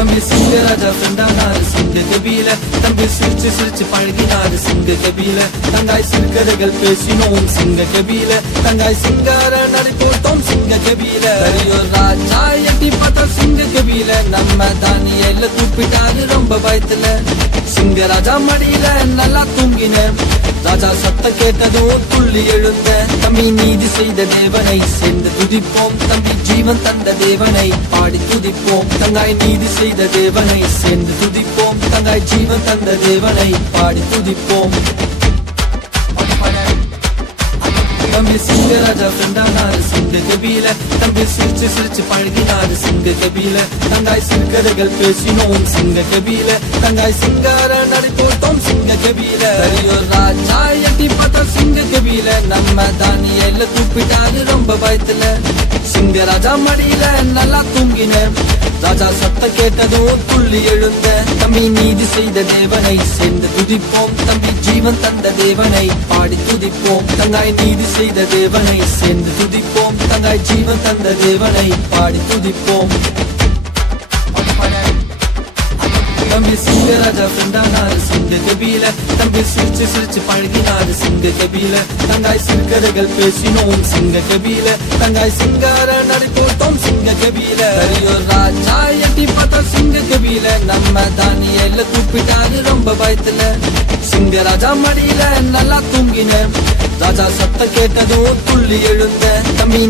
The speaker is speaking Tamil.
தம்பி சிங்கராஜா ஃப்ரெண்டானாரு சிங்க கபில தம்பி சிரிச்சு சிரிச்சு பழகினாரு சிங்க கபில தங்காய் சிறுகதைகள் பேசினோம் சிங்க கபில தங்காய் சிங்கார நடை போட்டோம் சிங்க கபில ராஜா எட்டி பார்த்தா சிங்க கபில நம்ம தானியல்ல கூப்பிட்டாரு ரொம்ப பயத்துல சிங்கராஜா மடியில நல்லா தூங்கின ராஜா சத்த கேட்டதோ துள்ளி எழுந்த தம்பி நீதி செய்த தேவனை சேர்ந்து துதிப்போம் தம்பி ஜீவன் தந்த தேவனை பாடி துதிப்போம் தங்காய் நீதி செய்த தேவனை சேர்ந்து துதிப்போம் தங்காய் ஜீவன் தந்த தேவனை பாடி துதிப்போம் தம்பி சிங்கராஜா ஃப்ரெண்டானாரு சிங்க கபில தம்பி சிரிச்சு சிரிச்சு பழகினாரு சிங்க கபில தங்காய் சிறுகதைகள் பேசினோம் சிங்க கபில தங்காய் சிங்கார நடை போட்டோம் சிங்க கபில ராஜா எட்டி பார்த்தா சிங்க கபில நம்ம தானியல்ல கூப்பிட்டாரு ரொம்ப பயத்துல சிங்கராஜா மடியில நல்லா தூங்கின ராஜா சத்த கேட்டதோ துள்ளி எழுந்த தம்பி நீதி செய்த தேவனை சேர்ந்து துதிப்போம் தம்பி ஜீவன் தந்த தேவனை பாடி துதிப்போம் தங்காய் நீதி செய்த தேவனை சேர்ந்து துதிப்போம் தங்காய் ஜீவன் தந்த தேவனை பாடி துதிப்போம் தம்பி சிங்கராஜா ஃப்ரெண்டானாரு சிங்க கபில தம்பி சிரிச்சு சிரிச்சு பழகினாரு சிங்க கபில தங்காய் சிறுகதைகள் பேசினோம் சிங்க கபில தங்காய் சிங்கார நடை போட்டோம் சிங்க கபில ராஜா எட்டி பார்த்தா சிங்க கபில நம்ம தானியல்ல கூப்பிட்டாரு ரொம்ப பயத்துல சிங்கராஜா மடியில நல்லா தூங்கின ராஜா சத்த கேட்டதோ துள்ளி எழுந்த தம்பி